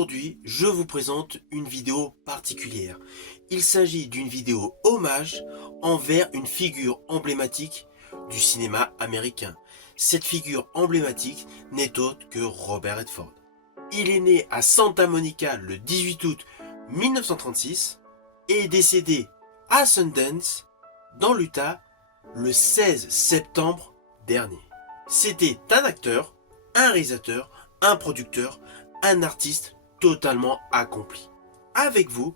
Aujourd'hui, je vous présente une vidéo particulière. Il s'agit d'une vidéo hommage envers une figure emblématique du cinéma américain. Cette figure emblématique n'est autre que Robert Redford. Il est né à Santa Monica le 18 août 1936 et est décédé à Sundance, dans l'Utah, le 16 septembre dernier. C'était un acteur, un réalisateur, un producteur, un artiste totalement accompli. Avec vous,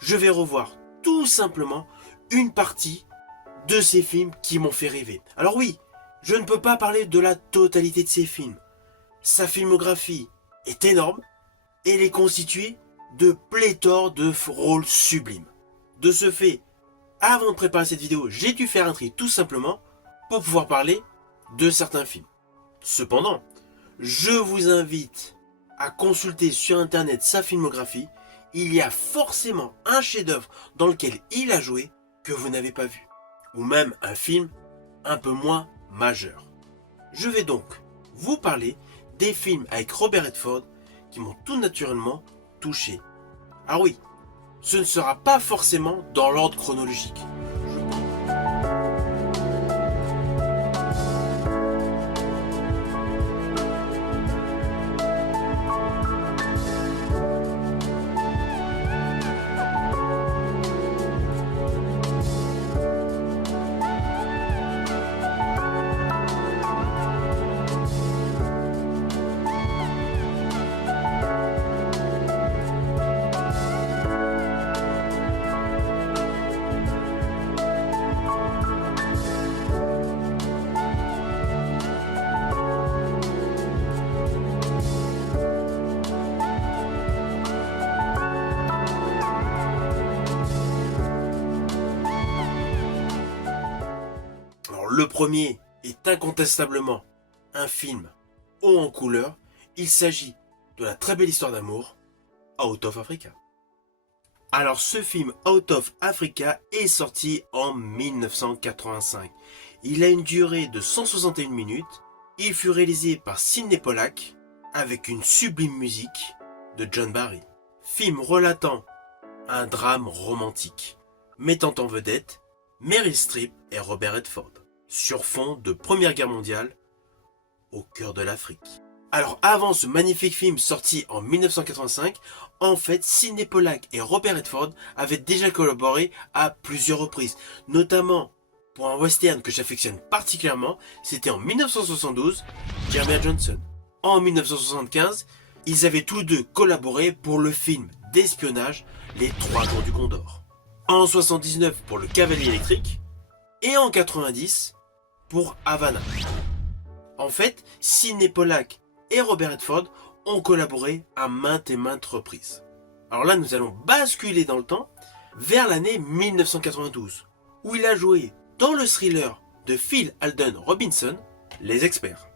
je vais revoir tout simplement une partie de ces films qui m'ont fait rêver. Alors oui, je ne peux pas parler de la totalité de ces films. Sa filmographie est énorme et elle est constituée de pléthore de rôles sublimes. De ce fait, avant de préparer cette vidéo, j'ai dû faire un tri tout simplement pour pouvoir parler de certains films. Cependant, je vous invite à consulter sur internet sa filmographie. Il y a forcément un chef-d'œuvre dans lequel il a joué que vous n'avez pas vu, ou même un film un peu moins majeur. Je vais donc vous parler des films avec Robert Redford qui m'ont tout naturellement touché. Ah oui, ce ne sera pas forcément dans l'ordre chronologique. Le premier est incontestablement un film haut en couleur. Il s'agit de la très belle histoire d'amour, Out of Africa. Alors ce film Out of Africa est sorti en 1985. Il a une durée de 161 minutes. Il fut réalisé par Sydney Pollack avec une sublime musique de John Barry. Film relatant un drame romantique, mettant en vedette Meryl Streep et Robert Redford, sur fond de Première Guerre mondiale, au cœur de l'Afrique. Alors avant ce magnifique film sorti en 1985, en fait Sydney Pollack et Robert Redford avaient déjà collaboré à plusieurs reprises, notamment pour un western que j'affectionne particulièrement, c'était en 1972, Jeremiah Johnson. En 1975, ils avaient tous deux collaboré pour le film d'espionnage Les Trois Grands du Condor. En 79 pour Le Cavalier électrique et en 90 pour Havana. En fait, Sydney Pollack et Robert Redford ont collaboré à maintes et maintes reprises. Alors là, nous allons basculer dans le temps vers l'année 1992, où il a joué dans le thriller de Phil Alden Robinson, Les Experts.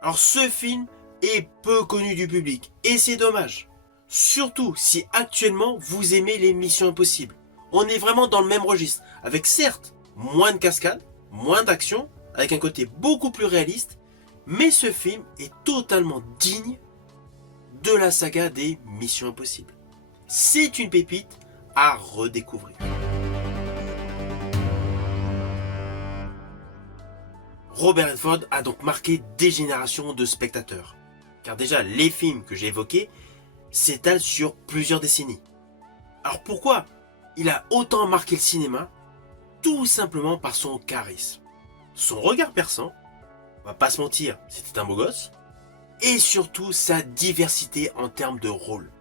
Alors ce film est peu connu du public, et c'est dommage. Surtout si actuellement vous aimez les Missions Impossibles. On est vraiment dans le même registre, avec certes moins de cascades, moins d'action, avec un côté beaucoup plus réaliste, mais ce film est totalement digne de la saga des Missions Impossibles. C'est une pépite à redécouvrir. Robert Redford a donc marqué des générations de spectateurs, car déjà les films que j'ai évoqués s'étalent sur plusieurs décennies. Alors pourquoi il a autant marqué le cinéma? Tout simplement par son charisme, son regard perçant, on va pas se mentir, c'était un beau gosse, et surtout sa diversité en termes de rôle.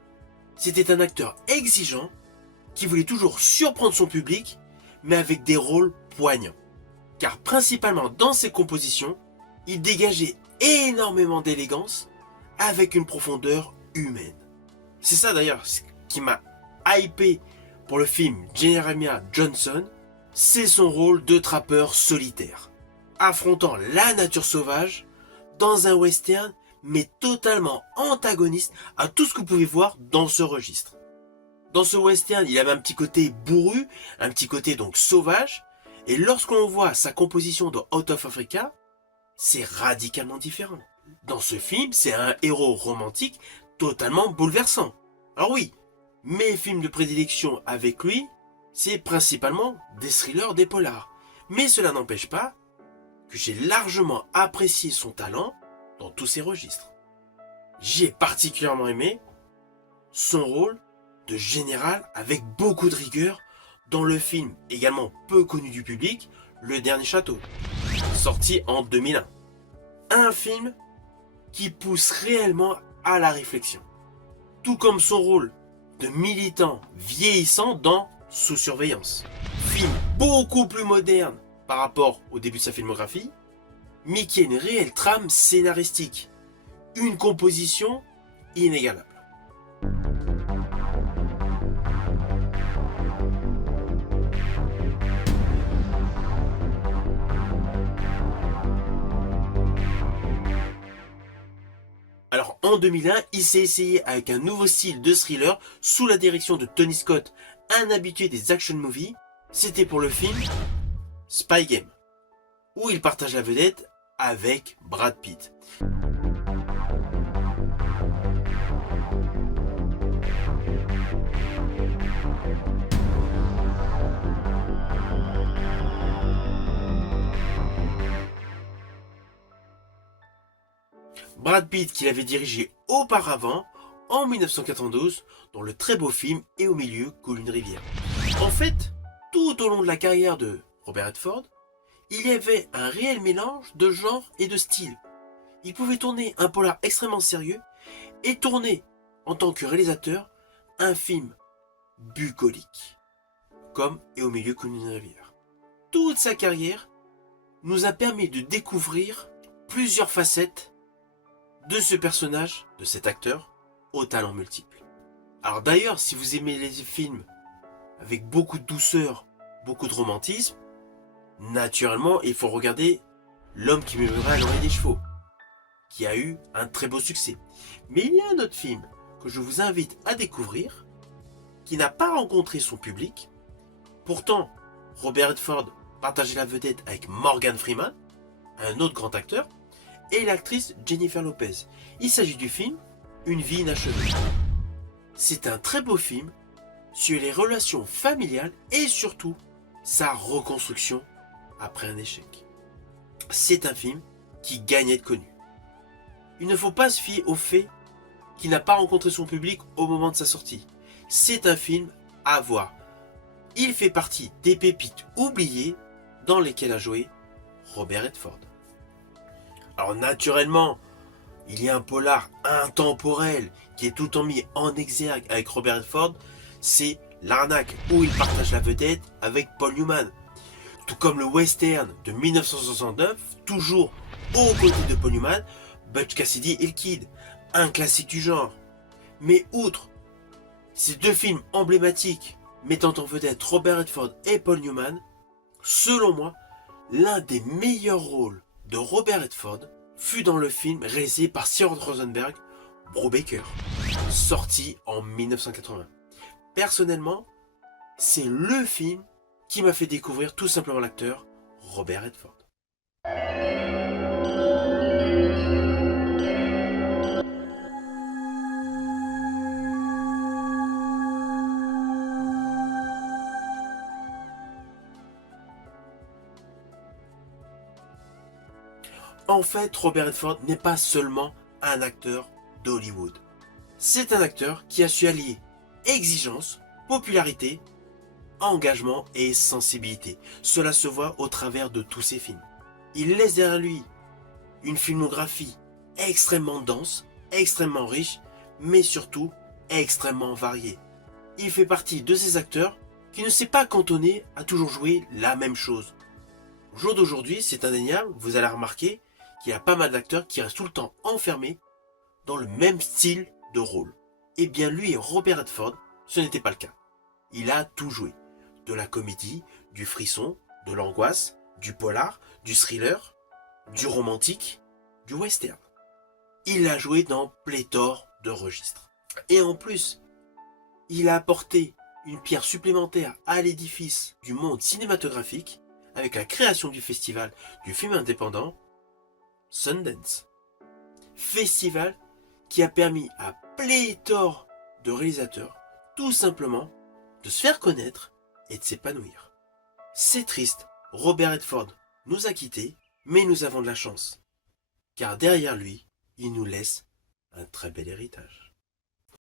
C'était un acteur exigeant qui voulait toujours surprendre son public, mais avec des rôles poignants. Car principalement dans ses compositions, il dégageait énormément d'élégance avec une profondeur humaine. C'est ça d'ailleurs ce qui m'a hypé pour le film Jeremiah Johnson, c'est son rôle de trappeur solitaire, affrontant la nature sauvage dans un western, mais totalement antagoniste à tout ce que vous pouvez voir dans ce registre. Dans ce western, il avait un petit côté bourru, un petit côté donc sauvage, et lorsqu'on voit sa composition dans Out of Africa, c'est radicalement différent. Dans ce film, c'est un héros romantique totalement bouleversant. Alors oui, mes films de prédilection avec lui, c'est principalement des thrillers, des polars. Mais cela n'empêche pas que j'ai largement apprécié son talent dans tous ses registres. J'ai particulièrement aimé son rôle de général avec beaucoup de rigueur dans le film également peu connu du public, Le Dernier Château, sorti en 2001. Un film qui pousse réellement à la réflexion. Tout comme son rôle de militant vieillissant dans Sous surveillance. Film beaucoup plus moderne par rapport au début de sa filmographie, mais qui a une réelle trame scénaristique. Une composition inégalable. Alors en 2001, il s'est essayé avec un nouveau style de thriller sous la direction de Tony Scott, un habitué des action movies. C'était pour le film Spy Game, où il partage la vedette avec Brad Pitt. Brad Pitt qu'il avait dirigé auparavant en 1992 dans le très beau film Et au milieu coule une rivière. En fait, tout au long de la carrière de Robert Redford, il y avait un réel mélange de genre et de style. Il pouvait tourner un polar extrêmement sérieux et tourner en tant que réalisateur un film bucolique, comme Et au milieu coule une rivière. Toute sa carrière nous a permis de découvrir plusieurs facettes de ce personnage, de cet acteur, aux talents multiples. Alors d'ailleurs, si vous aimez les films avec beaucoup de douceur, beaucoup de romantisme, naturellement, il faut regarder L'homme qui murmurait à l'oreille des chevaux, qui a eu un très beau succès. Mais il y a un autre film que je vous invite à découvrir, qui n'a pas rencontré son public. Pourtant, Robert Redford partageait la vedette avec Morgan Freeman, un autre grand acteur, et l'actrice Jennifer Lopez. Il s'agit du film Une vie inachevée. C'est un très beau film sur les relations familiales et surtout sa reconstruction après un échec. C'est un film qui gagne à être connu. Il ne faut pas se fier au fait qu'il n'a pas rencontré son public au moment de sa sortie. C'est un film à voir. Il fait partie des pépites oubliées dans lesquelles a joué Robert Redford. Alors naturellement, il y a un polar intemporel qui est tout le temps mis en exergue avec Robert Redford, c'est L'arnaque, où il partage la vedette avec Paul Newman. Tout comme le western de 1969, toujours aux côtés de Paul Newman, Butch Cassidy et le Kid, un classique du genre. Mais outre ces deux films emblématiques mettant en vedette Robert Redford et Paul Newman, selon moi, l'un des meilleurs rôles de Robert Redford fut dans le film réalisé par Sir Rosenberg, Brubaker, sorti en 1980. Personnellement, c'est le film qui m'a fait découvrir tout simplement l'acteur Robert Redford. En fait, Robert Redford n'est pas seulement un acteur d'Hollywood. C'est un acteur qui a su allier exigence, popularité, engagement et sensibilité. Cela se voit au travers de tous ses films. Il laisse derrière lui une filmographie extrêmement dense, extrêmement riche, mais surtout extrêmement variée. Il fait partie de ces acteurs qui ne s'est pas cantonné à toujours jouer la même chose. Au jour d'aujourd'hui, c'est indéniable, vous allez remarquer qu'il y a pas mal d'acteurs qui restent tout le temps enfermés dans le même style de rôle. Eh bien lui, Robert Redford, ce n'était pas le cas. Il a tout joué. De la comédie, du frisson, de l'angoisse, du polar, du thriller, du romantique, du western. Il a joué dans pléthore de registres. Et en plus, il a apporté une pierre supplémentaire à l'édifice du monde cinématographique avec la création du festival du film indépendant Sundance. Festival qui a permis à pléthore de réalisateur, tout simplement de se faire connaître et de s'épanouir. C'est triste, Robert Redford nous a quittés, mais nous avons de la chance. Car derrière lui, il nous laisse un très bel héritage.